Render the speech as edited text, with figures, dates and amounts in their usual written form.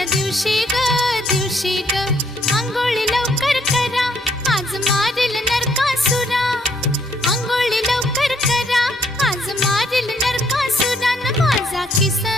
आजच्या दिवशी ग आंघोळी लवकर करा, आज मारेल नरकासुरा. आंघोळी लवकर करा, आज मारेल नरकासुरा. न माझा किसन